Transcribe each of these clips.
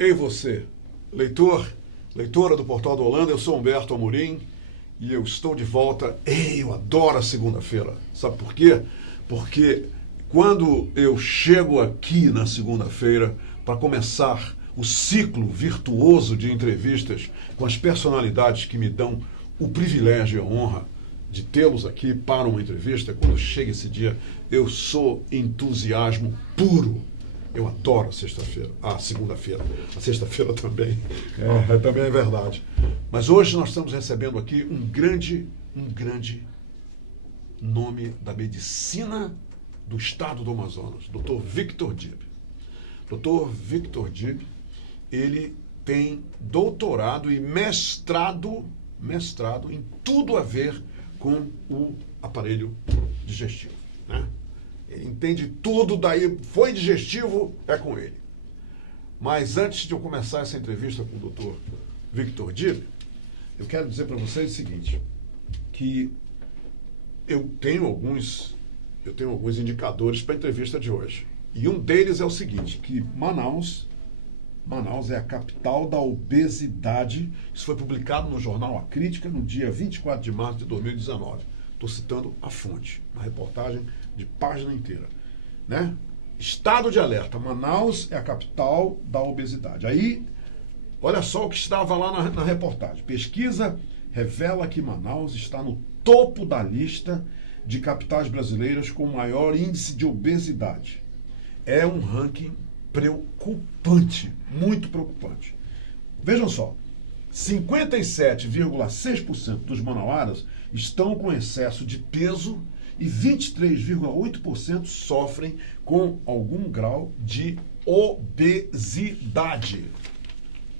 Ei você, leitora do Portal do Holanda, eu sou Humberto Amorim e eu estou de volta. Eu adoro a segunda-feira. Sabe por quê? Porque quando eu chego aqui na segunda-feira para começar o ciclo virtuoso de entrevistas com as personalidades que me dão o privilégio e a honra de tê-los aqui para uma entrevista, quando chega esse dia, eu sou entusiasmo puro. Eu adoro a sexta-feira, a segunda-feira, a sexta-feira também, também é verdade. Mas hoje nós estamos recebendo aqui um grande nome da medicina do estado do Amazonas, Dr. Victor Dib. Dr. Victor Dib, ele tem doutorado e mestrado em tudo a ver com o aparelho digestivo, né? Ele entende tudo, daí foi digestivo, é com ele. Mas antes de eu começar essa entrevista com o Dr. Victor Dib, eu quero dizer para vocês o seguinte, que eu tenho alguns indicadores para a entrevista de hoje. E um deles é o seguinte, que Manaus é a capital da obesidade. Isso foi publicado no jornal A Crítica no dia 24 de março de 2019. Estou citando a fonte, uma reportagem de página inteira, né? Estado de alerta, Manaus é a capital da obesidade. Aí, olha só o que estava lá na reportagem. Pesquisa revela que Manaus está no topo da lista de capitais brasileiras com maior índice de obesidade. É um ranking preocupante, muito preocupante. Vejam só, 57,6% dos manauaras estão com excesso de peso e 23,8% sofrem com algum grau de obesidade.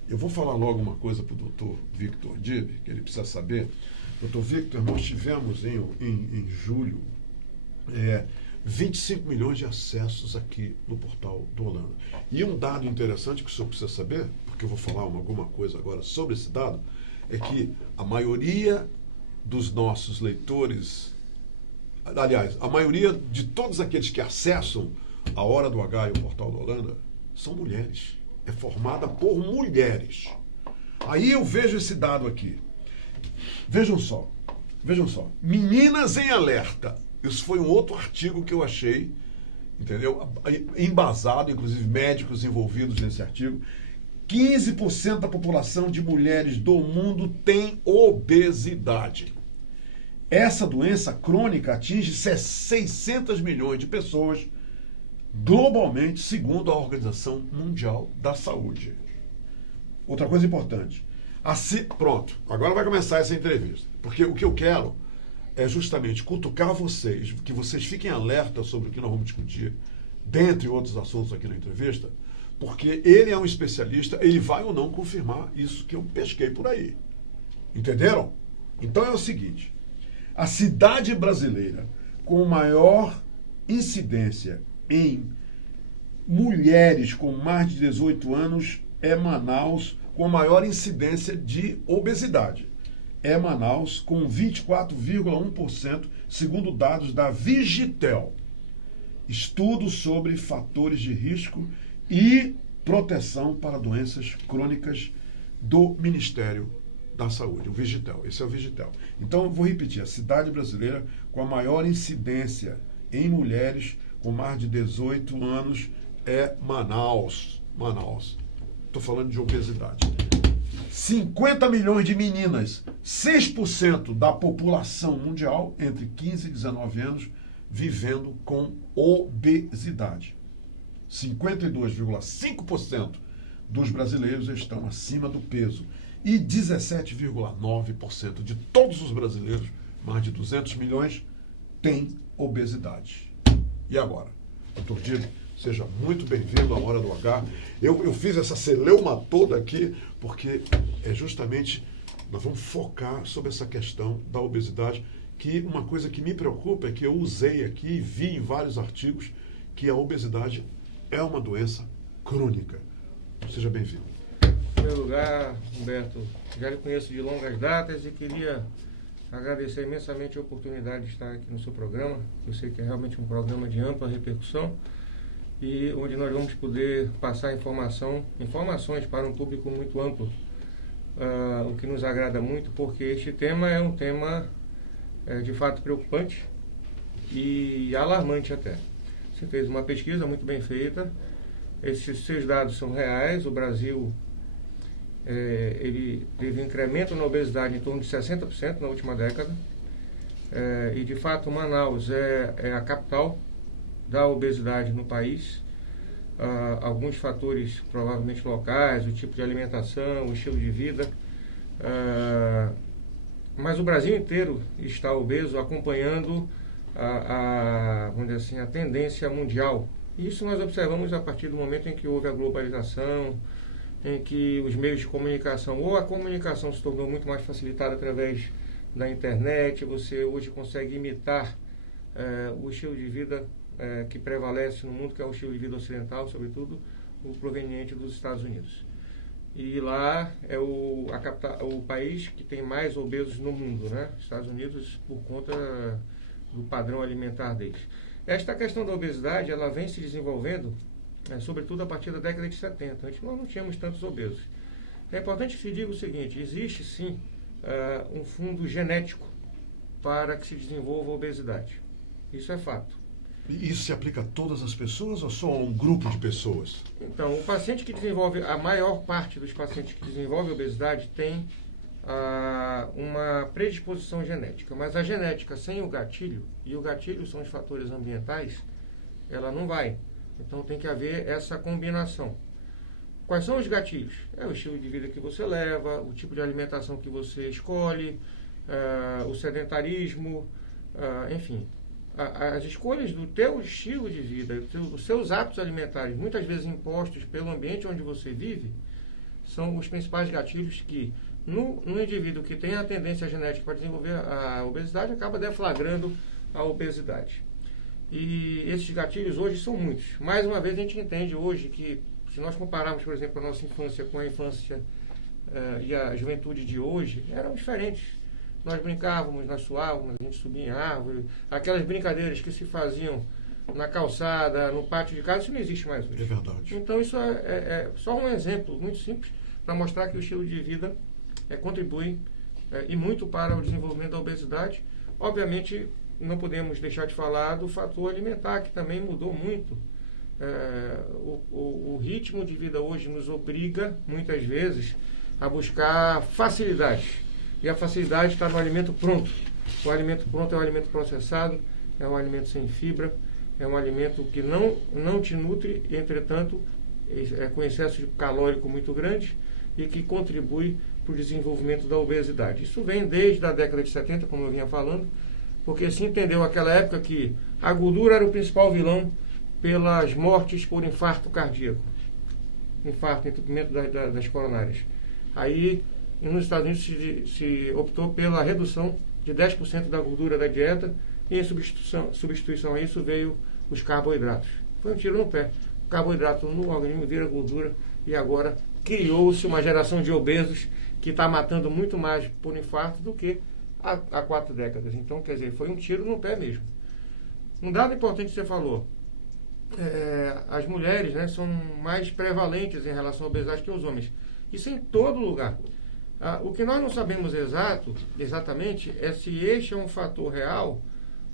Eu vou falar logo uma coisa para o Dr. Victor Dib, que ele precisa saber. Dr. Victor, nós tivemos em julho 25 milhões de acessos aqui no Portal do Holanda. E um dado interessante que o senhor precisa saber, porque eu vou falar alguma coisa agora sobre esse dado, é que a maioria dos nossos leitores, aliás, a maioria de todos aqueles que acessam a Hora do H e o Portal do Holanda são mulheres. É formada por mulheres. Aí eu vejo esse dado aqui. Vejam só. Meninas em alerta. Isso foi um outro artigo que eu achei, entendeu? Embasado, inclusive médicos envolvidos nesse artigo. 15% da população de mulheres do mundo tem obesidade. Essa doença crônica atinge 600 milhões de pessoas globalmente, segundo a Organização Mundial da Saúde. Outra coisa importante. Pronto, agora vai começar essa entrevista. Porque o que eu quero é justamente cutucar vocês, que vocês fiquem alerta sobre o que nós vamos discutir, dentre outros assuntos aqui na entrevista, porque ele é um especialista, ele vai ou não confirmar isso que eu pesquei por aí. Entenderam? Então é o seguinte, a cidade brasileira com maior incidência em mulheres com mais de 18 anos é Manaus, com a maior incidência de obesidade. É Manaus, com 24,1%, segundo dados da Vigitel. Estudo sobre fatores de risco e proteção para doenças crônicas do Ministério da Saúde, o Vigitel. Esse é o Vigitel. Então, eu vou repetir, a cidade brasileira com a maior incidência em mulheres com mais de 18 anos é Manaus. Estou falando de obesidade. 50 milhões de meninas, 6% da população mundial entre 15 e 19 anos vivendo com obesidade. 52,5% dos brasileiros estão acima do peso e 17,9% de todos os brasileiros, mais de 200 milhões, têm obesidade. E agora? Dr. Dib, seja muito bem-vindo à Hora do H. Eu fiz essa celeuma toda aqui porque é justamente, nós vamos focar sobre essa questão da obesidade, que uma coisa que me preocupa é que eu usei aqui e vi em vários artigos que a obesidade é uma doença crônica. Seja bem-vindo. Em primeiro lugar, Humberto, já lhe conheço de longas datas e queria agradecer imensamente a oportunidade de estar aqui no seu programa. Eu sei que é realmente um programa de ampla repercussão e onde nós vamos poder passar informações para um público muito amplo, o que nos agrada muito, porque este tema é um tema de fato preocupante e alarmante até. Você fez uma pesquisa muito bem feita, esses seus dados são reais. O Brasil ele teve um incremento na obesidade em torno de 60% na última década, e de fato Manaus é a capital da obesidade no país. Alguns fatores provavelmente locais, o tipo de alimentação, o estilo de vida, mas o Brasil inteiro está obeso, acompanhando vamos dizer assim, a tendência mundial. E isso nós observamos a partir do momento em que houve a globalização, em que os meios de comunicação, ou a comunicação se tornou muito mais facilitada através da internet. Você hoje consegue imitar o estilo de vida que prevalece no mundo, que é o estilo de vida ocidental, sobretudo o proveniente dos Estados Unidos. E lá é o país que tem mais obesos no mundo, né? Estados Unidos, por conta do padrão alimentar deles. Esta questão da obesidade, ela vem se desenvolvendo, sobretudo a partir da década de 70. Antes nós não tínhamos tantos obesos. É importante que se diga o seguinte: existe sim um fundo genético para que se desenvolva a obesidade. Isso é fato. E isso se aplica a todas as pessoas ou só a um grupo de pessoas? Então, o paciente que desenvolve, a maior parte dos pacientes que desenvolvem obesidade tem uma predisposição genética, mas a genética sem o gatilho, e o gatilho são os fatores ambientais, ela não vai. Então tem que haver essa combinação. Quais são os gatilhos? É o estilo de vida que você leva, o tipo de alimentação que você escolhe, o sedentarismo, enfim. As escolhas do teu estilo de vida, os seus hábitos alimentares, muitas vezes impostos pelo ambiente onde você vive, são os principais gatilhos que, no indivíduo que tem a tendência genética para desenvolver a obesidade, acaba deflagrando a obesidade. E esses gatilhos hoje são muitos. Mais uma vez, a gente entende hoje que, se nós compararmos, por exemplo, a nossa infância com a infância e a juventude de hoje, eram diferentes. Nós brincávamos, nós suávamos, a gente subia em árvore, aquelas brincadeiras que se faziam na calçada, no pátio de casa, isso não existe mais hoje. É verdade. Então, isso é só um exemplo muito simples para mostrar que o estilo de vida contribui e muito para o desenvolvimento da obesidade. Obviamente, não podemos deixar de falar do fator alimentar, que também mudou muito. O ritmo de vida hoje nos obriga, muitas vezes, a buscar facilidade. E a facilidade está no alimento pronto. O alimento pronto é um alimento processado, é um alimento sem fibra, é um alimento que não te nutre, entretanto, com excesso calórico muito grande e que contribui para o desenvolvimento da obesidade. Isso vem desde a década de 70, como eu vinha falando, porque se entendeu naquela época que a gordura era o principal vilão pelas mortes por infarto cardíaco. Infarto, entupimento das coronárias. Aí, nos Estados Unidos se optou pela redução de 10% da gordura da dieta e em substituição a isso veio os carboidratos. Foi um tiro no pé. O carboidrato no organismo vira gordura e agora criou-se uma geração de obesos que está matando muito mais por infarto do que há 4 décadas. Então, quer dizer, foi um tiro no pé mesmo. Um dado importante que você falou, as mulheres, né, são mais prevalentes em relação à obesidade que os homens. Isso em todo lugar. O que nós não sabemos exatamente é se este é um fator real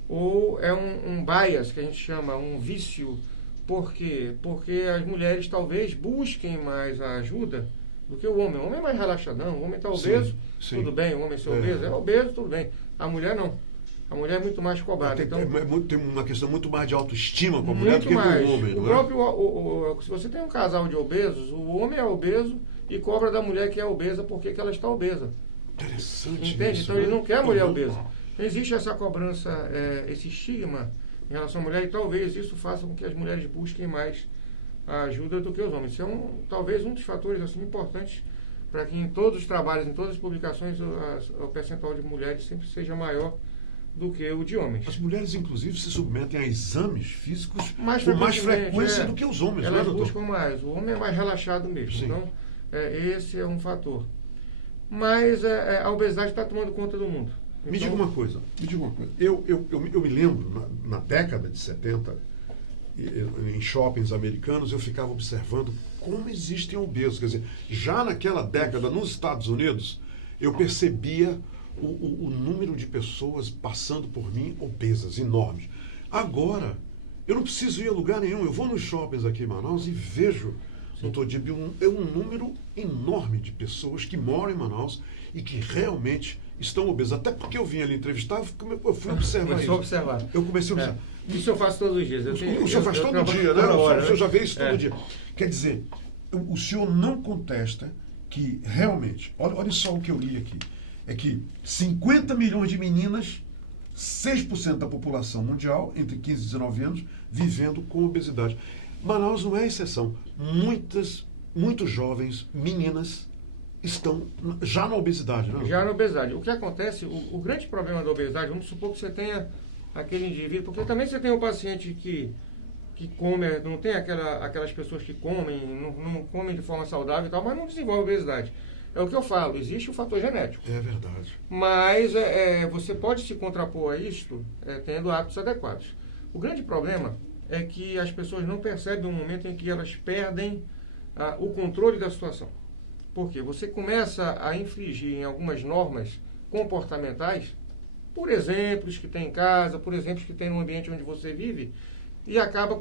ou é um bias, que a gente chama, um vício. Por quê? Porque as mulheres talvez busquem mais a ajuda do que o homem. O homem é mais relaxadão, o homem está obeso, sim. Tudo bem, o homem ser obeso, é obeso, tudo bem. A mulher não. A mulher é muito mais cobrada. Tem uma questão muito mais de autoestima com a mulher do que com o homem. Se você tem um casal de obesos, o homem é obeso e cobra da mulher que é obesa porque ela está obesa. Interessante. Entende? Isso, então ele não quer a mulher obesa. Existe essa cobrança, esse estigma em relação à mulher, e talvez isso faça com que as mulheres busquem mais a ajuda do que os homens. Isso é talvez um dos fatores assim, importantes para que em todos os trabalhos, em todas as publicações, o percentual de mulheres sempre seja maior do que o de homens. As mulheres, inclusive, se submetem a exames físicos com mais frequência do que os homens, elas não é, doutor? buscam mais. O homem é mais relaxado mesmo. Sim. Então, esse é um fator. Mas a obesidade está tomando conta do mundo. Então, me diga uma coisa. Eu me lembro, na década de 70, em shoppings americanos, eu ficava observando como existem obesos. Quer dizer, já naquela década, nos Estados Unidos, eu percebia o número de pessoas passando por mim obesas, enormes. Agora, eu não preciso ir a lugar nenhum. Eu vou nos shoppings aqui em Manaus e vejo, doutor Dib, um número enorme de pessoas que moram em Manaus e que realmente estão obesas. Até porque eu vim ali entrevistar, eu fui observar isso. Eu comecei a observar. Isso eu faço todos os dias. O senhor faz todo dia, né? O senhor já vê isso todo dia. Quer dizer, o senhor não contesta que realmente, olha só o que eu li aqui, é que 50 milhões de meninas, 6% da população mundial, entre 15 e 19 anos, vivendo com obesidade. Manaus não é exceção. Muitos jovens, meninas, estão já na obesidade, né? Já na obesidade. O que acontece, o grande problema da obesidade, vamos supor que você tenha aquele indivíduo, porque também você tem um paciente que come, não tem aquelas pessoas que comem, não comem de forma saudável e tal, mas não desenvolve obesidade. É o que eu falo, existe o fator genético. É verdade. Mas você pode se contrapor a isto tendo hábitos adequados. O grande problema é que as pessoas não percebem o momento em que elas perdem o controle da situação. Por quê? Você começa a infligir em algumas normas comportamentais, por exemplos que tem em casa, por exemplos que tem no ambiente onde você vive, e acaba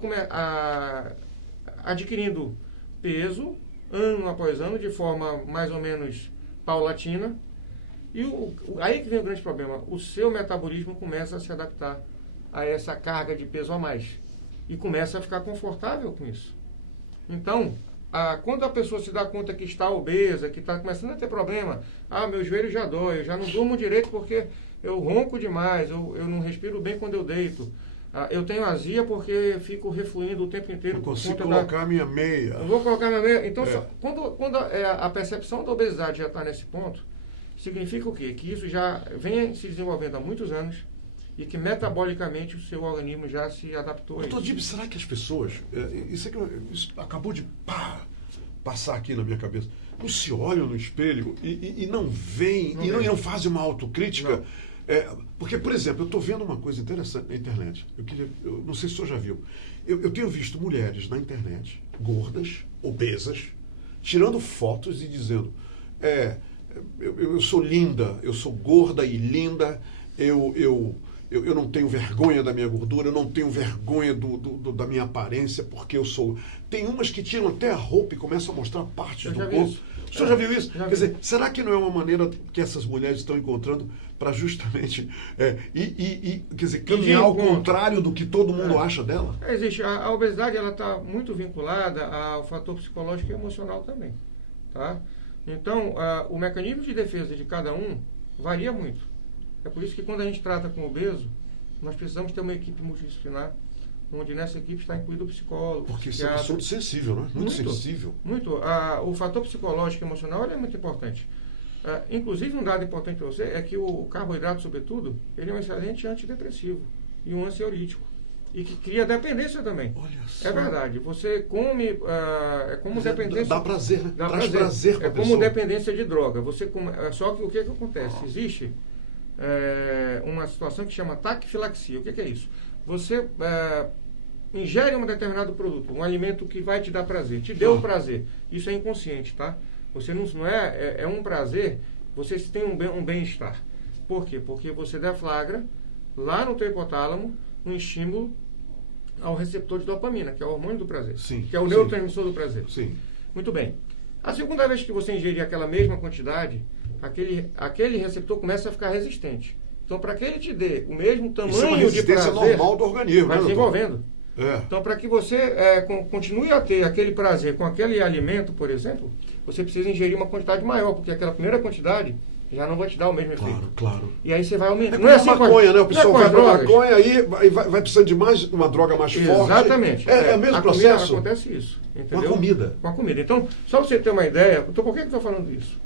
adquirindo peso ano após ano, de forma mais ou menos paulatina. E aí que vem o grande problema. O seu metabolismo começa a se adaptar a essa carga de peso a mais. E começa a ficar confortável com isso. Então, quando a pessoa se dá conta que está obesa, que está começando a ter problema, meu joelho já dói, eu já não durmo direito porque eu ronco demais, eu não respiro bem quando eu deito. Eu tenho azia porque fico refluindo o tempo inteiro. Não consigo colocar minha meia. Não vou colocar minha meia. Então, quando a percepção da obesidade já está nesse ponto, significa o quê? Que isso já vem se desenvolvendo há muitos anos e que metabolicamente o seu organismo já se adaptou a isso. Doutor Dib, será que as pessoas... Isso acabou de passar aqui na minha cabeça. Não se olham no espelho e não veem, e não fazem uma autocrítica... Não. Porque, por exemplo, eu estou vendo uma coisa interessante na internet. Eu não sei se o senhor já viu. Eu tenho visto mulheres na internet, gordas, obesas, tirando fotos e dizendo: eu sou linda, eu sou gorda e linda, eu não tenho vergonha da minha gordura, eu não tenho vergonha da minha aparência, porque eu sou... Tem umas que tiram até a roupa e começam a mostrar partes do corpo. O senhor já viu isso? Quer dizer, será que não é uma maneira que essas mulheres estão encontrando para justamente quer dizer, caminhar ao contrário do que todo mundo acha dela? Existe. A obesidade está muito vinculada ao fator psicológico e emocional também. Tá? Então, o mecanismo de defesa de cada um varia muito. É por isso que quando a gente trata com obeso, nós precisamos ter uma equipe multidisciplinar, onde nessa equipe está incluído o psicólogo. Porque isso é um assunto sensível, né? Muito sensível. Muito. O fator psicológico e emocional é muito importante. Inclusive, um dado importante para você é que o carboidrato, sobretudo, ele é um excelente antidepressivo e um ansiolítico. E que cria dependência também. Olha só. É verdade. Você come... é como dependência... Dá prazer, né? Traz prazer para a pessoa. É como dependência de droga. Só que o que acontece? Existe uma situação que chama taquifilaxia. O que é isso? Você ingere um determinado produto, um alimento que vai te dar prazer, te deu prazer. Isso é inconsciente, tá? Você não é um prazer, você tem um bem-estar. Por quê? Porque você deflagra lá no teu hipotálamo um estímulo ao receptor de dopamina, que é o hormônio do prazer, que é o neurotransmissor do prazer. Sim. Muito bem. A segunda vez que você ingerir aquela mesma quantidade, aquele receptor começa a ficar resistente. Então, para que ele te dê o mesmo tamanho de prazer, normal do organismo, vai desenvolvendo. É. Então, para que você continue a ter aquele prazer com aquele alimento, por exemplo, você precisa ingerir uma quantidade maior, porque aquela primeira quantidade já não vai te dar o mesmo efeito. Claro. E aí você vai aumentar. Não é assim maconha, né? O pessoal vai para maconha e vai precisando de uma droga mais forte. Exatamente. É o mesmo processo. Acontece isso. Entendeu? Com a comida. Com a comida. Então, só para você ter uma ideia, por que eu estou falando isso?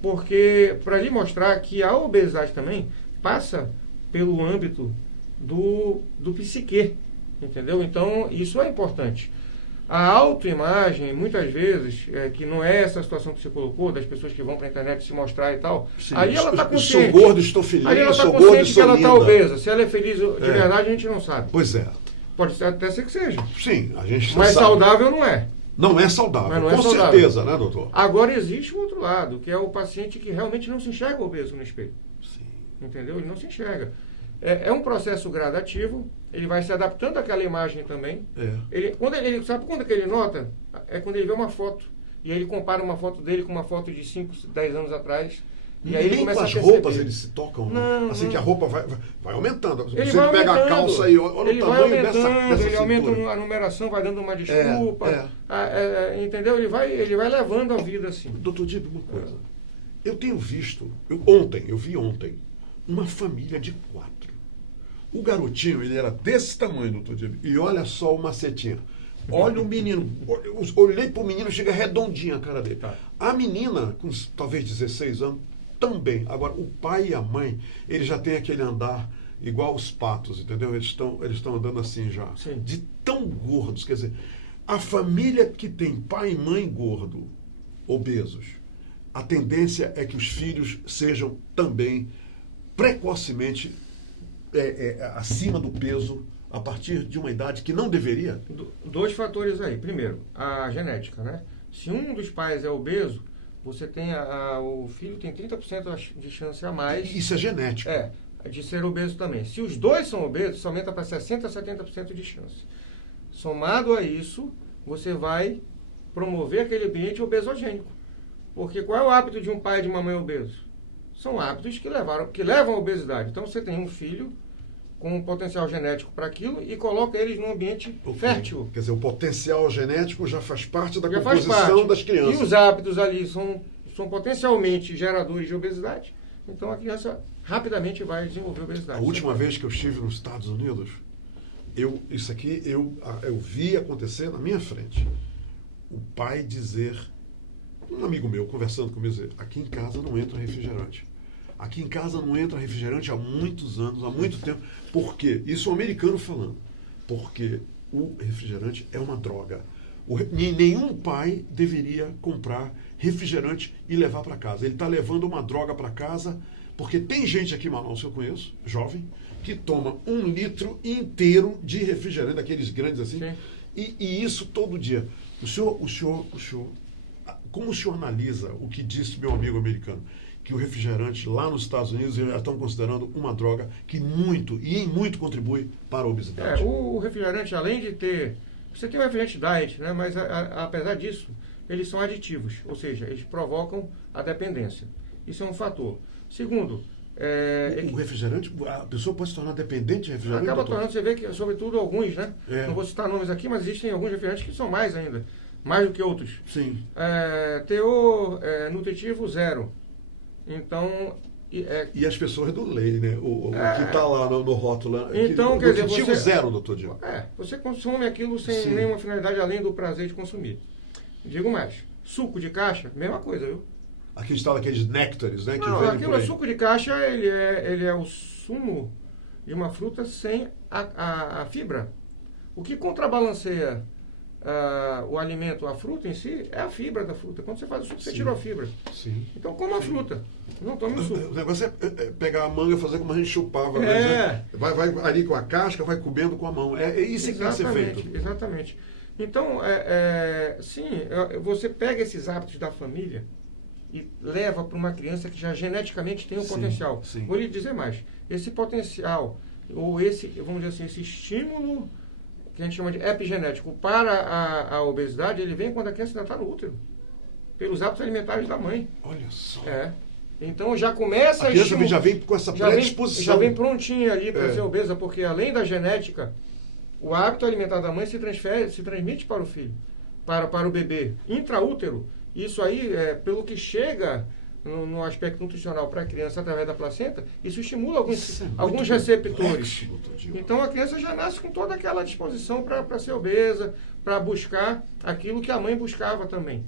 Porque, para lhe mostrar que a obesidade também passa pelo âmbito do psique. Entendeu? Então, isso é importante. A autoimagem, muitas vezes, que não é essa situação que você colocou, das pessoas que vão para a internet se mostrar e tal, sim, aí ela está consciente. Sou gordo, estou feliz, aí ela está sou consciente gordo, que ela está obesa. Se ela é feliz de verdade, a gente não sabe. Pois é. Pode até ser que seja. Sim, a gente Mas sabe. saudável não é. Não é saudável, Mas não é com saudável. certeza, né, doutor? Agora existe um outro lado, que é o paciente que realmente não se enxerga obeso no espelho. Sim. Entendeu? Ele não se enxerga. É um processo gradativo, ele vai se adaptando àquela imagem também. Sabe quando que ele nota? É quando ele vê uma foto. E aí ele compara uma foto dele com uma foto de 5, 10 anos atrás. E aí ele Nem com começa as a perceber. roupas eles se tocam, né? Não, Assim não. que a roupa vai aumentando. Ele Você vai pega a aumentando. calça e olha Ele o vai tamanho dessa aumentando, ele aumenta cintura. a numeração, vai dando uma desculpa. Entendeu? Ele vai levando a vida assim. Doutor Dib, uma coisa. Eu tenho visto, eu vi ontem, uma família de 4. O garotinho, ele era desse tamanho, doutor Dib. E olha só o macetinho. Olha o menino. Olhei pro menino, chega redondinha a cara dele. Tá. A menina, com talvez 16 anos, também. Agora, o pai e a mãe, eles já têm aquele andar igual os patos, entendeu? Eles estão andando assim já. Sim. De tão gordos. Quer dizer, a família que tem pai e mãe gordo, obesos, a tendência é que os filhos sejam também precocemente acima do peso a partir de uma idade que não deveria? 2 fatores aí. Primeiro, a genética, né? Se um dos pais é obeso, você tem o filho tem 30% de chance a mais. Isso é genético. De ser obeso também. Se os 2 são obesos, isso aumenta para 60% a 70% de chance. Somado a isso, você vai promover aquele ambiente obesogênico. Porque qual é o hábito de um pai e de uma mãe obeso? São hábitos que levam à obesidade. Então você tem um filho com um potencial genético para aquilo e coloca eles num ambiente fértil. Quer dizer, o potencial genético já faz parte da Já faz composição parte. das crianças. E os hábitos ali são potencialmente geradores de obesidade. Então a criança rapidamente vai desenvolver obesidade. A última vez que eu estive nos Estados Unidos, eu vi acontecer na minha frente. O pai dizer, um amigo meu conversando comigo, dizer, aqui em casa não entra refrigerante. Aqui em casa não entra refrigerante há muitos anos, há muito tempo. Por quê? Isso é um americano falando. Porque o refrigerante é uma droga. Nenhum pai deveria comprar refrigerante e levar para casa. Ele está levando uma droga para casa, porque tem gente aqui em Manaus, eu conheço, jovem, que toma 1 litro inteiro de refrigerante, daqueles grandes assim, e isso todo dia. Como o senhor analisa o que disse meu amigo americano? Que o refrigerante lá nos Estados Unidos já estão considerando uma droga que em muito contribui para a obesidade. O refrigerante, além de ter... Você tem o refrigerante diet, né? Mas apesar disso, eles são aditivos, ou seja, eles provocam a dependência. Isso é um fator. Segundo... O refrigerante, a pessoa pode se tornar dependente de refrigerante? Acaba tornando, você vê que, sobretudo, alguns, né? Não vou citar nomes aqui, mas existem alguns refrigerantes que são mais ainda, mais do que outros. Sim. Teor nutritivo 0. Então... E as pessoas do lei, né? O que está lá no rótulo. Então, quer dizer, nutritivo 0, doutor Diogo. Você consome aquilo sem nenhuma finalidade, além do prazer de consumir. Digo mais, suco de caixa, mesma coisa, viu? Aqui está aqueles néctares, né? Não, aquilo é suco de caixa, ele é o sumo de uma fruta sem a fibra. O que contrabalanceia o alimento, a fruta em si, é a fibra da fruta. Quando você faz o suco, você tira a fibra. Sim. Então, coma a fruta. Não tome o suco. O negócio é pegar a manga e fazer como a gente chupava. Né? Vai ali com a casca, vai comendo com a mão. É isso que tem que ser feito. Exatamente. Então, você pega esses hábitos da família e leva para uma criança que já geneticamente tem um potencial. Sim. Vou lhe dizer mais. Esse potencial, ou vamos dizer assim, esse estímulo que a gente chama de epigenético para a obesidade, ele vem quando a criança ainda está no útero, pelos hábitos alimentares da mãe. Olha só. Então já começa a criança já vem com essa predisposição. Já vem prontinha ali para ser obesa, porque além da genética, o hábito alimentar da mãe se transmite para o filho, para o bebê, intraútero. Isso aí, pelo que chega no aspecto nutricional para a criança através da placenta, isso estimula alguns receptores. Então a criança já nasce com toda aquela disposição para ser obesa, para buscar aquilo que a mãe buscava também,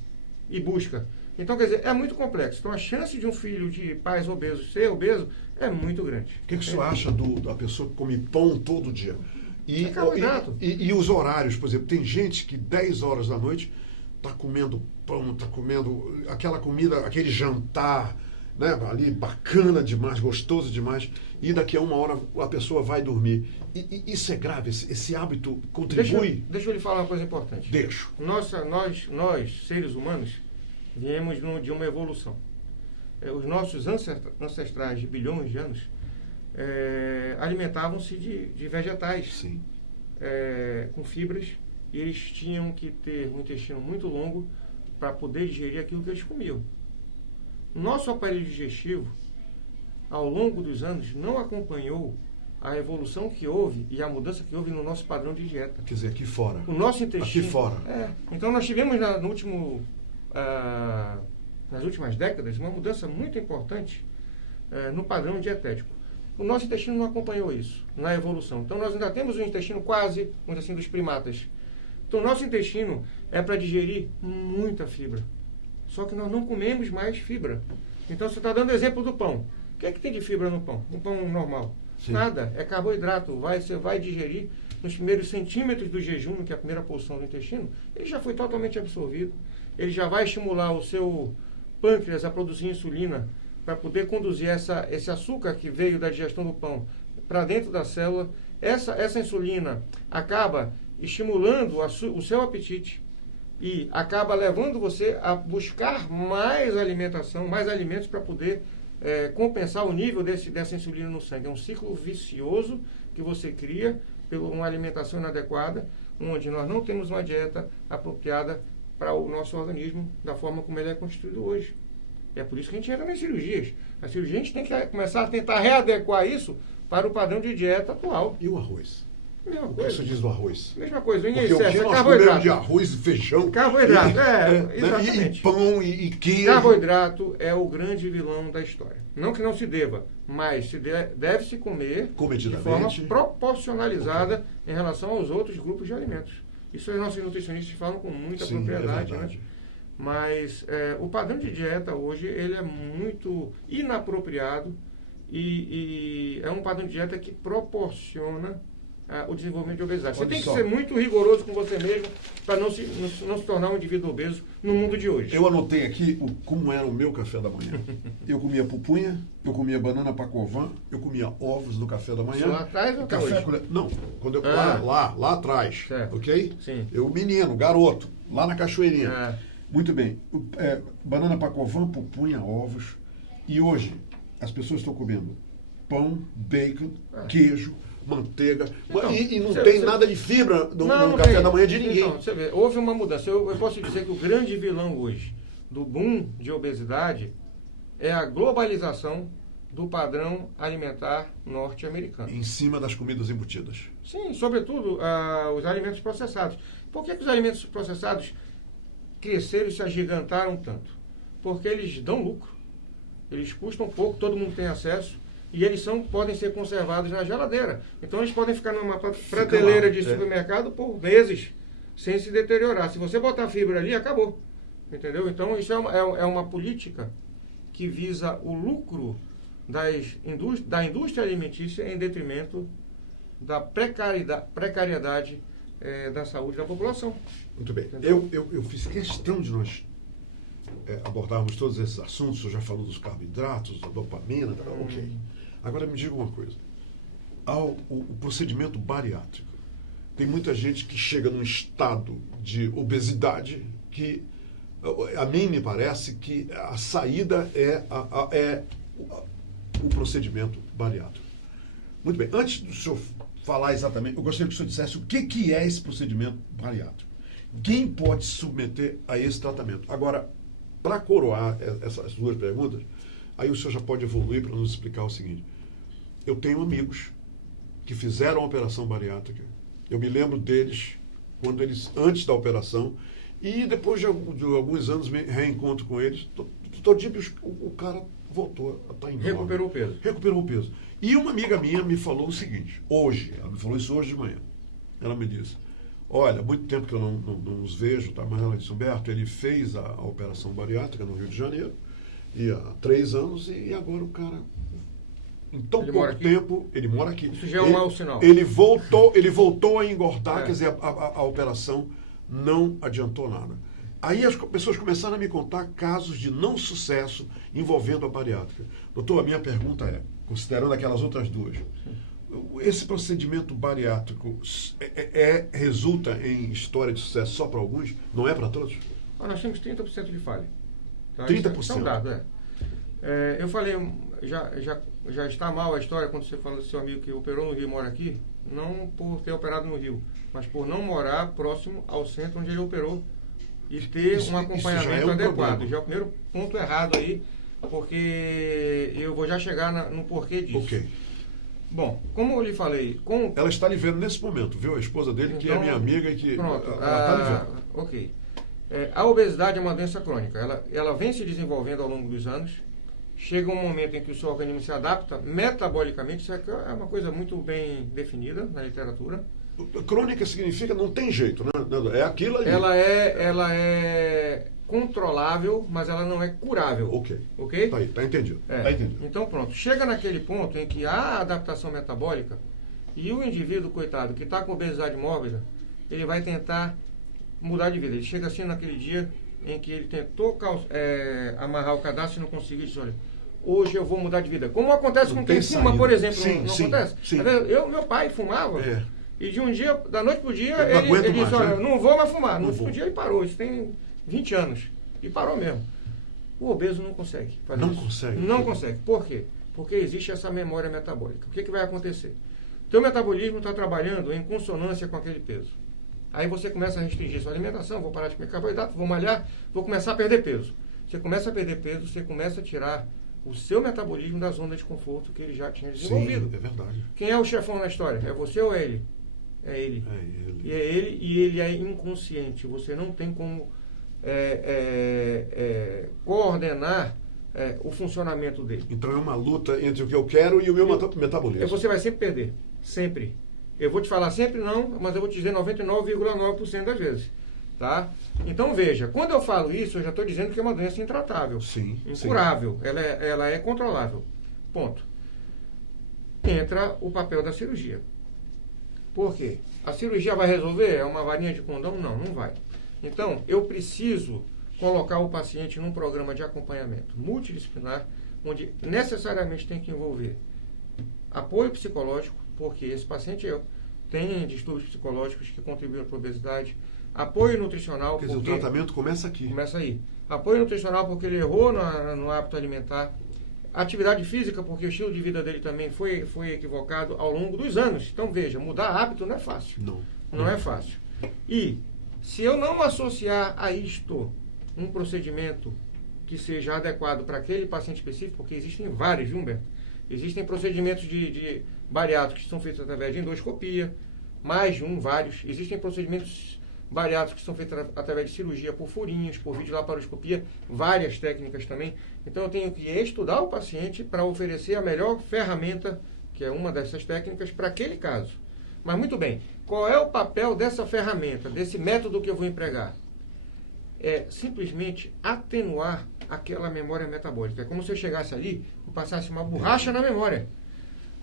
e busca. Então, quer dizer, é muito complexo. Então a chance de um filho de pais obesos ser obeso é muito grande. O que o senhor acha da pessoa que come pão todo dia? E os horários, por exemplo, tem gente que 10 horas da noite está comendo pão, está comendo aquela comida, aquele jantar né, ali bacana demais, gostoso demais, e daqui a uma hora a pessoa vai dormir. Isso é grave, esse hábito contribui? Deixa eu lhe falar uma coisa importante. Deixo. Nós, seres humanos, viemos de uma evolução. Os nossos ancestrais de bilhões de anos alimentavam-se de vegetais. Sim. Com fibras, e eles tinham que ter um intestino muito longo para poder digerir aquilo que eles comiam. Nosso aparelho digestivo, ao longo dos anos, não acompanhou a evolução que houve e a mudança que houve no nosso padrão de dieta. Quer dizer, aqui fora. O nosso intestino... Aqui fora. Então nós tivemos nas últimas décadas uma mudança muito importante no padrão dietético. O nosso intestino não acompanhou isso na evolução. Então nós ainda temos um intestino quase, vamos assim, dos primatas. Então o nosso intestino é para digerir muita fibra. Só que nós não comemos mais fibra. Então você está dando exemplo do pão. O que é que tem de fibra no pão? Um pão normal? Sim. Nada. É carboidrato. Você vai digerir nos primeiros centímetros do jejum, que é a primeira porção do intestino, ele já foi totalmente absorvido. Ele já vai estimular o seu pâncreas a produzir insulina para poder conduzir esse açúcar que veio da digestão do pão para dentro da célula. Essa insulina acaba estimulando o seu apetite e acaba levando você a buscar mais alimentação, mais alimentos para poder compensar o nível dessa insulina no sangue. É um ciclo vicioso que você cria por uma alimentação inadequada, onde nós não temos uma dieta apropriada para o nosso organismo da forma como ele é constituído hoje. É por isso que a gente entra nas cirurgias. Na cirurgia a gente tem que começar a tentar readequar isso para o padrão de dieta atual. E o arroz? Mesma O que coisa. você diz do arroz? Mesma coisa. Em Porque excesso, o que nós carboidrato. comemos de arroz e feijão... Carboidrato, e exatamente. E pão e queijo... Carboidrato é o grande vilão da história. Não que não se deva, mas deve se comer de forma proporcionalizada em relação aos outros grupos de alimentos. Isso os nossos nutricionistas falam com muita propriedade, né? Mas o padrão de dieta hoje ele é muito inapropriado e é um padrão de dieta que proporciona o desenvolvimento de obesidade. Você tem que ser muito rigoroso com você mesmo para não se tornar um indivíduo obeso no mundo de hoje. Eu anotei aqui como era o meu café da manhã. Eu comia pupunha, eu comia banana pacovã, eu comia ovos no café da manhã. Isso lá atrás ou café hoje? Não, quando eu, lá atrás, certo. Ok? Sim. Eu menino, garoto, lá na Cachoeirinha. Muito bem. Banana pacovã, pupunha, ovos. E hoje, as pessoas estão comendo pão, bacon, queijo, manteiga. Então, e não tem nada de fibra no café da manhã de ninguém. Então, você vê, houve uma mudança. Eu posso dizer que o grande vilão hoje do boom de obesidade é a globalização do padrão alimentar norte-americano. Em cima das comidas embutidas. Sim, sobretudo os alimentos processados. Por que os alimentos processados cresceram e se agigantaram tanto? Porque eles dão lucro, eles custam pouco, todo mundo tem acesso e eles podem ser conservados na geladeira. Então eles podem ficar numa prateleira de supermercado por meses sem se deteriorar. Se você botar fibra ali, acabou. Entendeu? Então isso é uma política que visa o lucro da indústria alimentícia em detrimento da precariedade da saúde da população. Muito bem. Eu fiz questão de nós abordarmos todos esses assuntos. Eu já falou dos carboidratos, da dopamina, ok. Agora me diga uma coisa. O procedimento bariátrico. Tem muita gente que chega num estado de obesidade que a mim me parece que a saída é o procedimento bariátrico. Muito bem. Antes do senhor falar exatamente, eu gostaria que o senhor dissesse o que é esse procedimento bariátrico. Quem pode se submeter a esse tratamento? Agora, para coroar essas duas perguntas, aí o senhor já pode evoluir para nos explicar o seguinte. Eu tenho amigos que fizeram a operação bariátrica. Eu me lembro deles antes da operação, e depois de alguns anos me reencontro com eles. O cara voltou a estar em Recuperou o peso. E uma amiga minha me falou o seguinte, ela me falou isso hoje de manhã. Ela me disse, olha, há muito tempo que eu não os vejo, tá? Mas ela disse, Humberto, ele fez a operação bariátrica no Rio de Janeiro, e há 3 anos, e agora o cara, em tão pouco tempo, ele mora aqui. Isso já é um mau sinal. Ele voltou a engordar, quer dizer, a operação não adiantou nada. Aí as pessoas começaram a me contar casos de não sucesso envolvendo a bariátrica. Doutor, a minha pergunta é, considerando aquelas outras duas, esse procedimento bariátrico resulta em história de sucesso só para alguns? Não é para todos? Nós temos 30% de falha. Tá? 30%? Isso é um dado, eu falei, já está mal a história quando você fala do seu amigo que operou no Rio e mora aqui, não por ter operado no Rio, mas por não morar próximo ao centro onde ele operou e ter um acompanhamento adequado. Já é o primeiro ponto errado aí, porque eu vou já chegar no porquê disso. Ok. Bom, como eu lhe falei... Ela está lhe vendo nesse momento, viu? A esposa dele, que é minha amiga e que... Pronto, ela está lhe vendo. Ok. A obesidade é uma doença crônica. Ela vem se desenvolvendo ao longo dos anos. Chega um momento em que o seu organismo se adapta metabolicamente. Isso é uma coisa muito bem definida na literatura. Crônica significa não tem jeito, né? É aquilo ali. Ela é controlável, mas ela não é curável. Ok? Tá entendido. Tá entendido. Então pronto, chega naquele ponto em que há adaptação metabólica e o indivíduo, coitado, que está com obesidade mórbida, ele vai tentar mudar de vida. Ele chega assim naquele dia em que ele tentou amarrar o cadastro e não conseguiu, diz, olha, hoje eu vou mudar de vida. Como acontece com quem fuma, por exemplo, não acontece? Sim. Meu pai fumava. E de um dia, da noite pro dia, ele disse, olha, não vou mais fumar. No outro dia ele parou, isso tem 20 anos. E parou mesmo. O obeso não consegue fazer isso. Não consegue. Por quê? Porque existe essa memória metabólica. O que vai acontecer? Teu metabolismo está trabalhando em consonância com aquele peso. Aí você começa a restringir sua alimentação, vou parar de comer carboidrato, vou malhar, vou começar a perder peso. Você começa a perder peso, você começa a tirar o seu metabolismo da zona de conforto que ele já tinha desenvolvido. Sim, é verdade. Quem é o chefão na história? É você ou é ele? É ele. E ele é inconsciente. Você não tem como coordenar o funcionamento dele. Então é uma luta entre o que eu quero e o meu metabolismo. Você vai sempre perder. Sempre. Eu vou te falar sempre não, mas eu vou te dizer 99,9% das vezes. Tá? Então veja, quando eu falo isso, eu já estou dizendo que é uma doença intratável. Sim. Incurável. Ela é controlável. Ponto. Entra o papel da cirurgia. Por quê? A cirurgia vai resolver? É uma varinha de condão? Não vai. Então, eu preciso colocar o paciente num programa de acompanhamento multidisciplinar, onde necessariamente tem que envolver apoio psicológico, porque esse paciente tem distúrbios psicológicos que contribuem para a obesidade, apoio nutricional. Quer dizer, o tratamento começa aqui. Começa aí. Apoio nutricional porque ele errou no hábito alimentar. Atividade física, porque o estilo de vida dele também foi equivocado ao longo dos anos. Então, veja, mudar hábito não é fácil. Não é fácil. E, se eu não associar a isto um procedimento que seja adequado para aquele paciente específico, porque existem vários, viu, Humberto? Existem procedimentos de bariátricos que são feitos através de endoscopia, mais de vários. Existem procedimentos bariátricos que são feitos através de cirurgia por furinhos, por videolaparoscopia, várias técnicas também. Então eu tenho que estudar o paciente para oferecer a melhor ferramenta, que é uma dessas técnicas, para aquele caso. Mas muito bem, qual é o papel dessa ferramenta, desse método que eu vou empregar? É simplesmente atenuar aquela memória metabólica. É como se eu chegasse ali e passasse uma borracha na memória.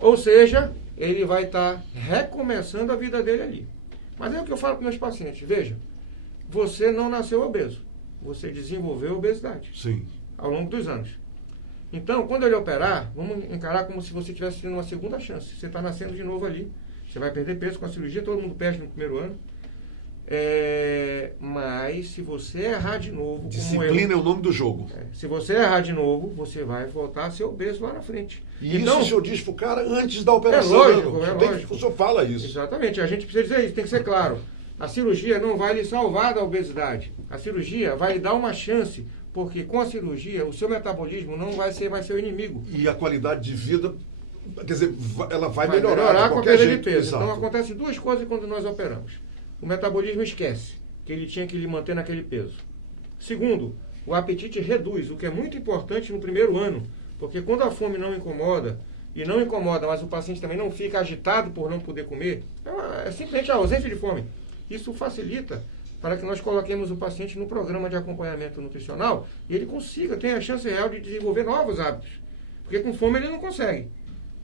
Ou seja, ele vai estar recomeçando a vida dele ali. Mas é o que eu falo para meus pacientes. Veja, você não nasceu obeso. Você desenvolveu obesidade. Sim. Ao longo dos anos. Então, quando ele operar, vamos encarar como se você tivesse tido uma segunda chance. Você está nascendo de novo ali. Você vai perder peso com a cirurgia, todo mundo perde no primeiro ano. Mas se você errar de novo... Disciplina é o nome do jogo. Se você errar de novo, você vai voltar a ser obeso lá na frente. E então, isso o senhor diz para o cara antes da operação. Lógico. O senhor fala isso. Exatamente, a gente precisa dizer isso, tem que ser claro. A cirurgia não vai lhe salvar da obesidade. A cirurgia vai lhe dar uma chance, porque com a cirurgia o seu metabolismo não vai ser o inimigo. E a qualidade de vida, quer dizer, ela vai melhorar com a perda de peso. Exato. Então acontece duas coisas quando nós operamos. O metabolismo esquece que ele tinha que lhe manter naquele peso. Segundo, o apetite reduz, o que é muito importante no primeiro ano, porque quando a fome não incomoda, mas o paciente também não fica agitado por não poder comer, é simplesmente a ausência de fome. Isso facilita para que nós coloquemos o paciente no programa de acompanhamento nutricional e ele tenha a chance real de desenvolver novos hábitos. Porque com fome ele não consegue.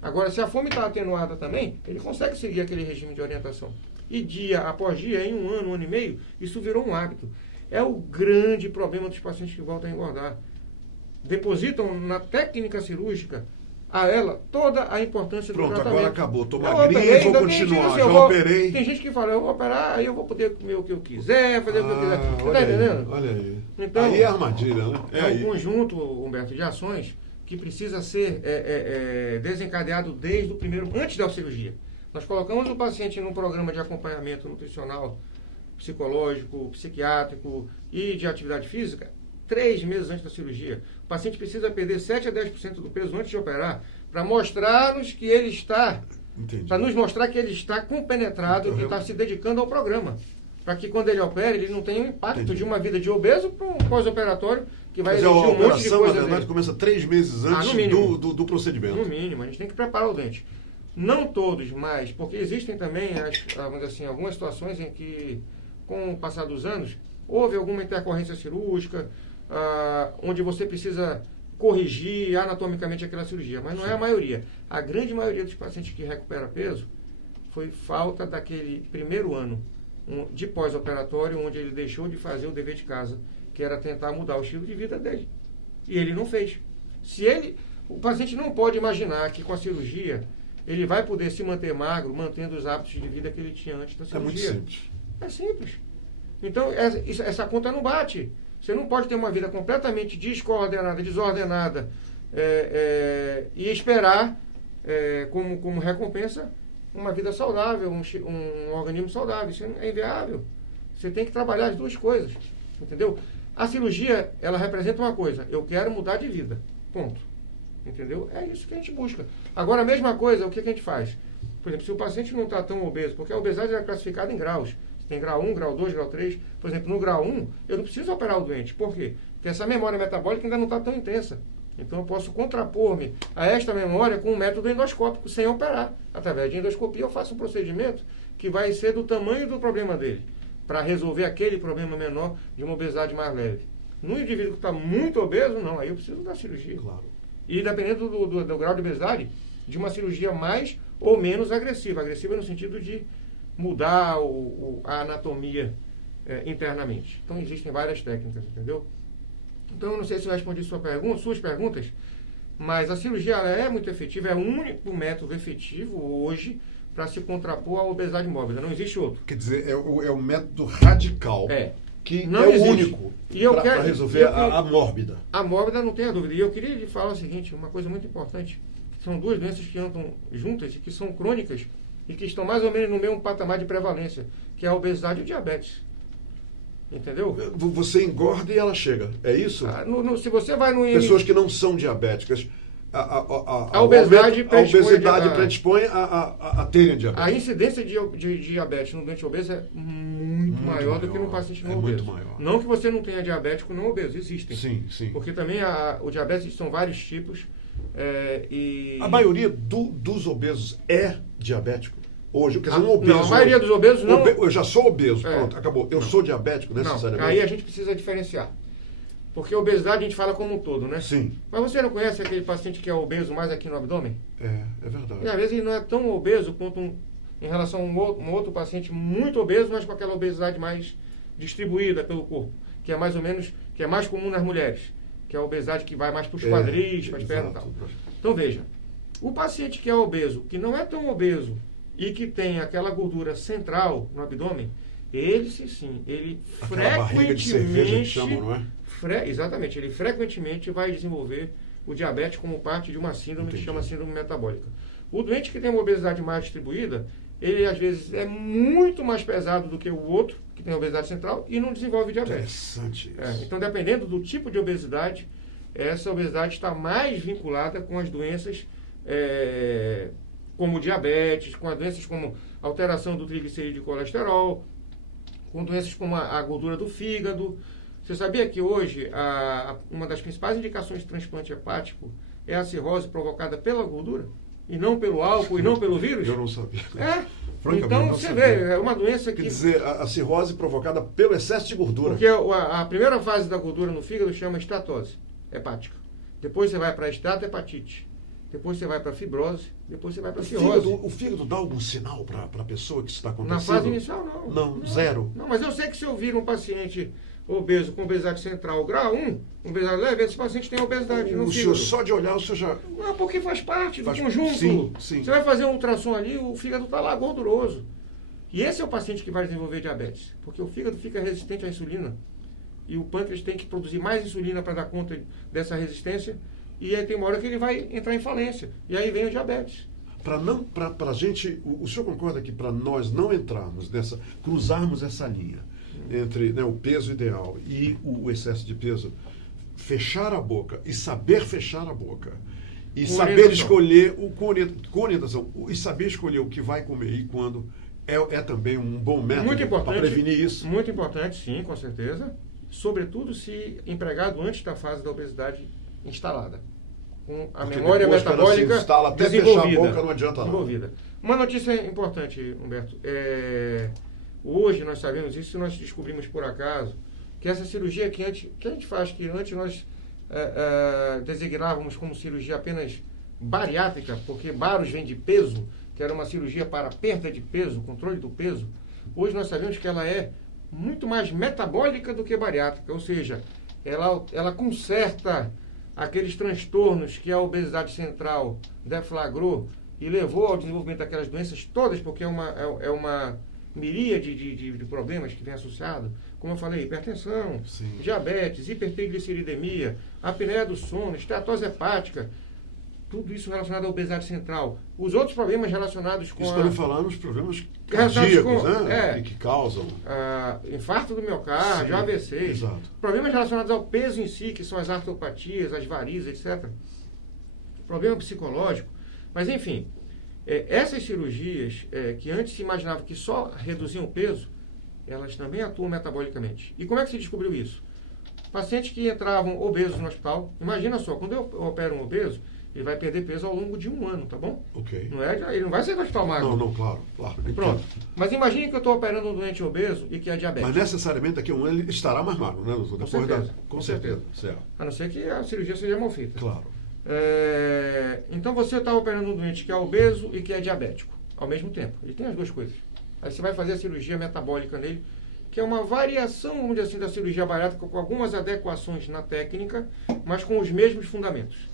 Agora, se a fome está atenuada também, ele consegue seguir aquele regime de orientação. E dia após dia, em um ano e meio, isso virou um hábito. É o grande problema dos pacientes que voltam a engordar. Depositam na técnica cirúrgica a ela toda a importância do tratamento. Pronto, agora acabou. Estou magrinho e vou continuar. Já operei. Tem gente que fala, eu vou operar, aí eu vou poder comer o que eu quiser, fazer o que eu quiser. Você está entendendo? Olha aí. Então, aí é armadilha, né? É um conjunto, Humberto, de ações que precisa ser desencadeado desde o primeiro, antes da cirurgia. Nós colocamos o paciente num programa de acompanhamento nutricional, psicológico, psiquiátrico e de atividade física 3 meses antes da cirurgia. O paciente precisa perder 7 a 10% do peso antes de operar para mostrar-nos que ele está, para nos mostrar que ele está compenetrado e está se dedicando ao programa. Para que quando ele opere, ele não tenha um impacto de uma vida de obeso para um pós-operatório que vai exigir um monte de coisa. A operação, na verdade, começa 3 meses antes do procedimento. No mínimo, a gente tem que preparar o dente. Não todos, mas, porque existem também, vamos dizer assim, algumas situações em que, com o passar dos anos, houve alguma intercorrência cirúrgica, onde você precisa corrigir anatomicamente aquela cirurgia, mas não é a maioria. A grande maioria dos pacientes que recupera peso foi falta daquele primeiro ano de pós-operatório, onde ele deixou de fazer o dever de casa, que era tentar mudar o estilo de vida dele. E ele não fez. O paciente não pode imaginar que com a cirurgia ele vai poder se manter magro, mantendo os hábitos de vida que ele tinha antes da cirurgia. É muito simples. É simples. Então, essa conta não bate. Você não pode ter uma vida completamente descoordenada, desordenada, e esperar, como recompensa, uma vida saudável, um organismo saudável. Isso é inviável. Você tem que trabalhar as duas coisas. Entendeu? A cirurgia, ela representa uma coisa. Eu quero mudar de vida. Ponto. Entendeu? É isso que a gente busca. Agora, a mesma coisa, o que a gente faz? Por exemplo, se o paciente não está tão obeso, porque a obesidade é classificada em graus. Tem grau 1, grau 2, grau 3. Por exemplo, no grau 1, eu não preciso operar o doente. Por quê? Porque essa memória metabólica ainda não está tão intensa. Então, eu posso contrapor-me a esta memória com um método endoscópico, sem operar. Através de endoscopia, eu faço um procedimento que vai ser do tamanho do problema dele, para resolver aquele problema menor de uma obesidade mais leve. No indivíduo que está muito obeso, não. Aí eu preciso da cirurgia. Claro. E dependendo do grau de obesidade, de uma cirurgia mais ou menos agressiva. Agressiva no sentido de mudar a anatomia internamente. Então, existem várias técnicas, entendeu? Então, eu não sei se eu respondi suas perguntas, mas a cirurgia ela é muito efetiva, é o único método efetivo hoje para se contrapor à obesidade mórbida. Não existe outro. Quer dizer, é o método radical. Que não é o único para resolver a mórbida. A mórbida, não tenha dúvida. E eu queria lhe falar o seguinte, uma coisa muito importante. São duas doenças que andam juntas e que são crônicas e que estão mais ou menos no mesmo patamar de prevalência, que é a obesidade e o diabetes. Entendeu? Você engorda e ela chega. É isso? Se você vai no... Pessoas que não são diabéticas... A obesidade predispõe a terem diabetes. A incidência de diabetes no doente obeso é muito maior do que no paciente não obeso. Muito maior. Não que você não tenha diabético não obeso, existem. Sim. Porque também o diabetes são vários tipos. A maioria dos obesos é diabético? Hoje, quer dizer, um obeso... Não, a maioria dos obesos não... Eu já sou obeso, pronto, acabou. Eu sou diabético necessariamente? Não, aí a gente precisa diferenciar. Porque a obesidade a gente fala como um todo, né? Sim. Mas você não conhece aquele paciente que é obeso mais aqui no abdômen? É verdade. E às vezes ele não é tão obeso quanto em relação a um outro paciente muito obeso, mas com aquela obesidade mais distribuída pelo corpo, que é mais ou menos, que é mais comum nas mulheres, que é a obesidade que vai mais para os quadris, para as pernas e tal. Então veja, o paciente que é obeso, que não é tão obeso e que tem aquela gordura central no abdômen, ele aquela barriga de cerveja que chamam, não é? Exatamente, ele frequentemente vai desenvolver o diabetes como parte de uma síndrome que chama síndrome metabólica. O doente que tem uma obesidade mais distribuída, ele às vezes é muito mais pesado do que o outro, que tem obesidade central, e não desenvolve diabetes. Interessante isso. Então, dependendo do tipo de obesidade, essa obesidade está mais vinculada com as doenças como diabetes, com as doenças como alteração do triglicerídeo e colesterol, com doenças como a gordura do fígado. Você sabia que hoje uma das principais indicações de transplante hepático é a cirrose provocada pela gordura? E não pelo álcool, e não pelo vírus? Eu não sabia. Então, você vê, é uma doença que... Quer dizer, a cirrose provocada pelo excesso de gordura. Porque a primeira fase da gordura no fígado chama estatose hepática. Depois você vai para a estatohepatite. Depois você vai para a fibrose. Depois você vai para a cirrose. O fígado dá algum sinal para a pessoa que isso está acontecendo? Na fase inicial, não. Não, zero. Não, mas eu sei que se eu vir um paciente obeso com obesidade central grau 1, obesidade leve, esse paciente tem obesidade no O fígado. senhor, só de olhar, o senhor já... Não, porque faz parte do Faz- conjunto. sim, sim. Você vai fazer um ultrassom ali, o fígado está lá gorduroso. E esse é o paciente que vai desenvolver diabetes, porque o fígado fica resistente à insulina. E o pâncreas tem que produzir mais insulina para dar conta dessa resistência. E aí tem uma hora que ele vai entrar em falência. E aí vem o diabetes. Para a gente, o senhor concorda que para nós não entrarmos nessa, cruzarmos essa linha entre, né, o peso ideal e o excesso de peso, fechar a boca e saber fechar a boca e Com saber orientação. escolher com orientação e saber escolher o que vai comer e quando é também um bom método Muito para importante. prevenir isso. Muito importante, sim, com certeza. Sobretudo se empregado antes da fase da obesidade instalada. Com a Porque memória depois que ela metabólica se instala, até fechar a desenvolvida. boca não adianta nada. Desenvolvida. Uma notícia importante, Humberto. Hoje nós sabemos isso, nós descobrimos por acaso, que essa cirurgia que a gente faz, que antes nós designávamos como cirurgia apenas bariátrica, porque baros vem de peso, que era uma cirurgia para perda de peso, controle do peso. Hoje nós sabemos que ela é muito mais metabólica do que bariátrica, ou seja, ela conserta aqueles transtornos que a obesidade central deflagrou e levou ao desenvolvimento daquelas doenças todas, porque é uma miríade de problemas que vem associado, como eu falei, hipertensão, Sim. diabetes, hipertrigliceridemia, apneia do sono, esteatose hepática, tudo isso relacionado à obesidade central. Os outros problemas relacionados com Estamos falando dos problemas Relacionados cardíacos, com- né? é. Que causam. infarto do miocárdio, Sim, AVC, exato. problemas relacionados ao peso em si, que são as artropatias, as varizes, etc. Problema psicológico. Mas, enfim, essas cirurgias que antes se imaginava que só reduziam o peso, elas também atuam metabolicamente. E como é que se descobriu isso? Pacientes que entravam obesos no hospital, imagina só, quando eu opero um obeso, ele vai perder peso ao longo de 1 ano, tá bom? Ok. Ele não vai sair do hospital magro. Não, claro. Pronto. Mas imagine que eu estou operando um doente obeso e que é diabético. Mas necessariamente daqui a 1 ano ele estará mais magro, né, doutor? Com certeza. Com certeza. Certo. A não ser que a cirurgia seja mal feita. Claro. Então você está operando um doente que é obeso e que é diabético, ao mesmo tempo. Ele tem as duas coisas. Aí você vai fazer a cirurgia metabólica nele, que é uma variação, vamos dizer assim, da cirurgia bariátrica, com algumas adequações na técnica, mas com os mesmos fundamentos.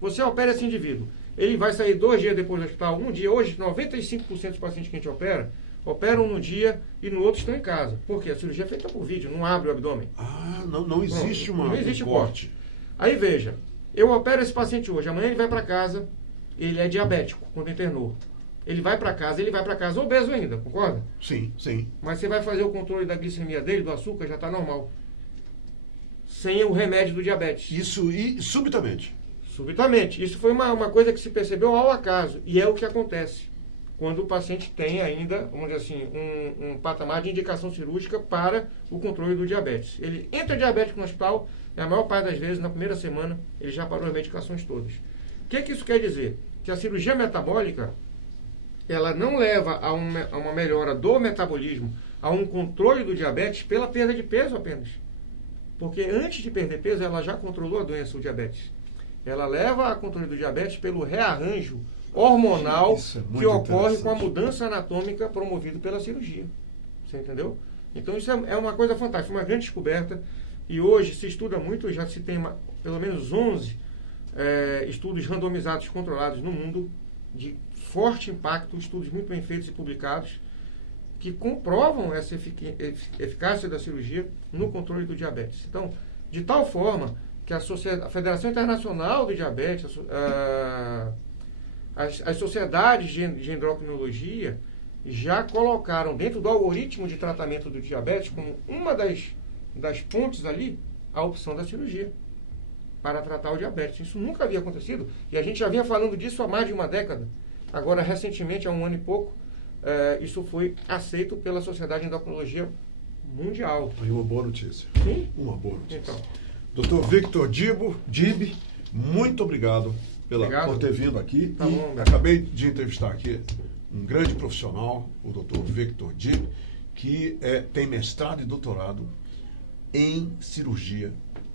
Você opera esse indivíduo, ele vai sair 2 dias depois do hospital, um dia. Hoje, 95% dos pacientes que a gente operam no dia e no outro estão em casa. Por quê? A cirurgia é feita por vídeo, não abre o abdômen. Não existe Não existe um corte. Aí veja, eu opero esse paciente hoje, amanhã ele vai para casa, ele é diabético quando internou. Ele vai para casa obeso ainda, concorda? Sim. Mas você vai fazer o controle da glicemia dele, do açúcar, já está normal. Sem o remédio do diabetes. Isso e subitamente. Subitamente. Isso foi uma coisa que se percebeu ao acaso. E é o que acontece quando o paciente tem ainda, vamos dizer assim, um patamar de indicação cirúrgica para o controle do diabetes. Ele entra diabético no hospital e a maior parte das vezes, na primeira semana, ele já parou as medicações todas. O que isso quer dizer? Que a cirurgia metabólica, ela não leva a uma melhora do metabolismo, a um controle do diabetes pela perda de peso apenas. Porque antes de perder peso, ela já controlou a doença, o diabetes. Ela leva a controle do diabetes pelo rearranjo hormonal Isso é muito que ocorre com a interessante. mudança anatômica promovida pela cirurgia. Você entendeu? Então isso é uma coisa fantástica, uma grande descoberta. E hoje se estuda muito, já se tem pelo menos 11 estudos randomizados controlados no mundo, de forte impacto, estudos muito bem feitos e publicados, que comprovam essa eficácia da cirurgia no controle do diabetes. Então, de tal forma que a Federação Internacional do Diabetes, as sociedades de endocrinologia já colocaram dentro do algoritmo de tratamento do diabetes como uma das pontes ali a opção da cirurgia para tratar o diabetes. Isso nunca havia acontecido e a gente já vinha falando disso há mais de uma década. Agora, recentemente, há 1 ano e pouco, isso foi aceito pela Sociedade de Endocrinologia Mundial. Aí uma boa notícia. Sim? Uma boa notícia. Então, Dr. Victor Dib, muito obrigado por ter vindo aqui. Tá bom, Beto. Acabei de entrevistar aqui um grande profissional, o Dr. Victor Dib, que tem mestrado e doutorado em cirurgia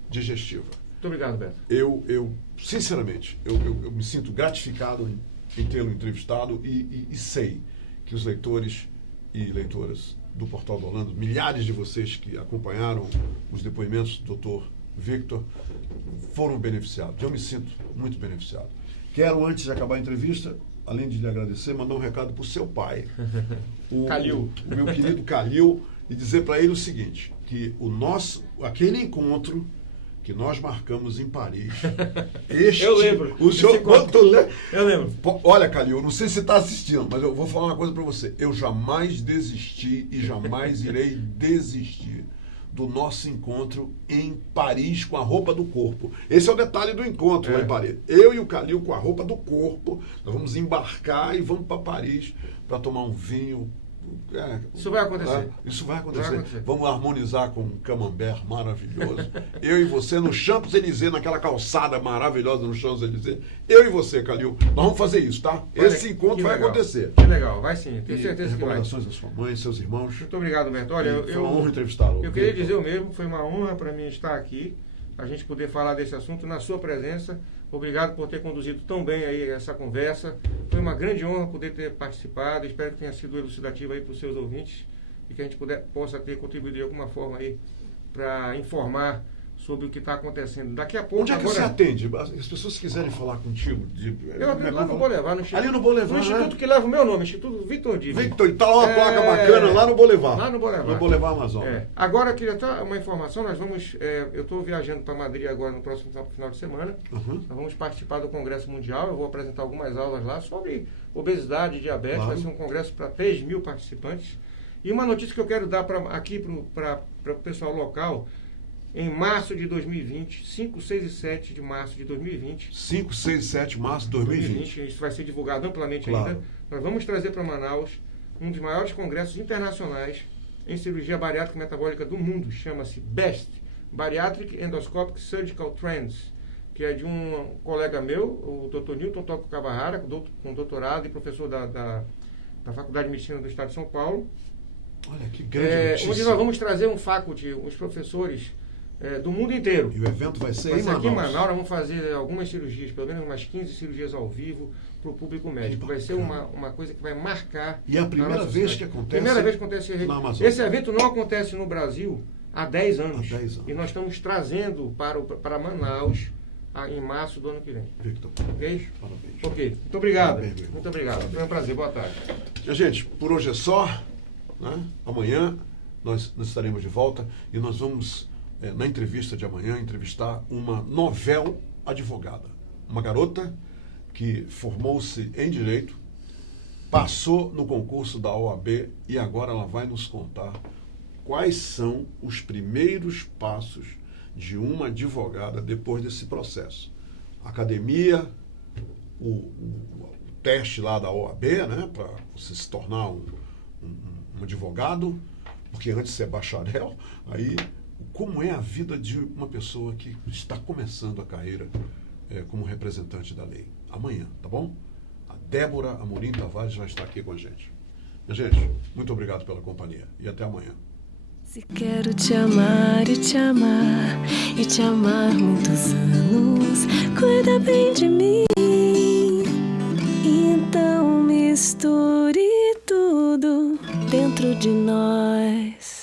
digestiva. muito obrigado, Beto. Eu sinceramente, eu me sinto gratificado em tê-lo entrevistado e sei que os leitores e leitoras do Portal do Orlando, milhares de vocês que acompanharam os depoimentos do Dr. Victor foram beneficiados. Eu me sinto muito beneficiado. Quero, antes de acabar a entrevista, além de lhe agradecer, mandar um recado para o seu pai, Calil. o meu querido Calil, e dizer para ele o seguinte, que aquele encontro que nós marcamos em Paris. Eu lembro. O senhor, eu lembro. Olha, Calil, eu não sei se você está assistindo, mas eu vou falar uma coisa para você. Eu jamais desisti e jamais irei desistir do nosso encontro em Paris com a roupa do corpo. Esse é o detalhe do encontro lá em Paris. Eu e o Calil com a roupa do corpo, nós vamos embarcar e vamos para Paris para tomar um vinho. Isso vai acontecer. Isso vai acontecer. Vamos harmonizar com um camembert maravilhoso. Eu e você no Champs-Élysées, naquela calçada maravilhosa no Champs-Élysées. Eu e você, Calil. Nós vamos fazer isso, tá? Olha, esse encontro vai acontecer. Que legal, vai sim. Tenho certeza que vai. Recomendações da sua mãe, seus irmãos. Muito obrigado, Humberto. Olha, foi uma honra entrevistá-lo. Eu queria dizer o mesmo, foi uma honra para mim estar aqui, a gente poder falar desse assunto na sua presença. Obrigado por ter conduzido tão bem aí essa conversa. Foi uma grande honra poder ter participado. Espero que tenha sido elucidativo aí para os seus ouvintes e que a gente possa ter contribuído de alguma forma aí para informar sobre o que está acontecendo. Daqui a pouco... Onde é que você atende? As pessoas quiserem falar contigo... Eu atendo lá no Boulevard. Ali no Boulevard, no instituto que leva o meu nome, Instituto Victor Dive. Victor, e tá lá uma placa bacana lá no Boulevard. Lá no Boulevard. No Boulevard Amazon. Agora, queria dar uma informação, nós vamos... eu estou viajando para Madrid agora no próximo final de semana. Nós vamos participar do Congresso Mundial, eu vou apresentar algumas aulas lá sobre obesidade e diabetes. Claro. Vai ser um congresso para 3 mil participantes. E uma notícia que eu quero dar aqui para o pessoal local... Em março de 2020, 5, 6 e 7 de março de 2020. 5, 6 e 7 de março de 2020. Isso vai ser divulgado amplamente claro. ainda. Nós vamos trazer para Manaus um dos maiores congressos internacionais em cirurgia bariátrica e metabólica do mundo. Chama-se BEST, Bariatric Endoscopic Surgical Trends, que é de um colega meu, o Dr. Newton Toco Cabarrara, com doutorado e professor da Faculdade de Medicina do Estado de São Paulo. Olha, que grande notícia. Onde nós vamos trazer um faculty, os professores... do mundo inteiro. E o evento vai ser em Manaus. Aqui em Manaus, nós vamos fazer algumas cirurgias, pelo menos umas 15 cirurgias ao vivo para o público médico. Vai ser uma coisa que vai marcar. E é a primeira vez que acontece? Primeira vez que acontece na Amazônia. Esse evento não acontece no Brasil há 10 anos. Há 10 anos. E nós estamos trazendo para Manaus em março do ano que vem. Victor, ok? Parabéns. Ok. Muito obrigado. Parabéns, muito obrigado. Foi um prazer. Boa tarde. Gente, por hoje é só. Né? Amanhã nós estaremos de volta e nós vamos... na entrevista de amanhã, entrevistar uma novel advogada. Uma garota que formou-se em Direito, passou no concurso da OAB e agora ela vai nos contar quais são os primeiros passos de uma advogada depois desse processo. Academia, o teste lá da OAB, né, para você se tornar um advogado, porque antes você é bacharel, aí... Como é a vida de uma pessoa que está começando a carreira como representante da lei? Amanhã, tá bom? A Débora Amorim Tavares vai estar aqui com a gente. Minha gente, muito obrigado pela companhia e até amanhã. Se quero te amar e te amar e te amar muitos anos, cuida bem de mim. Então misture tudo dentro de nós.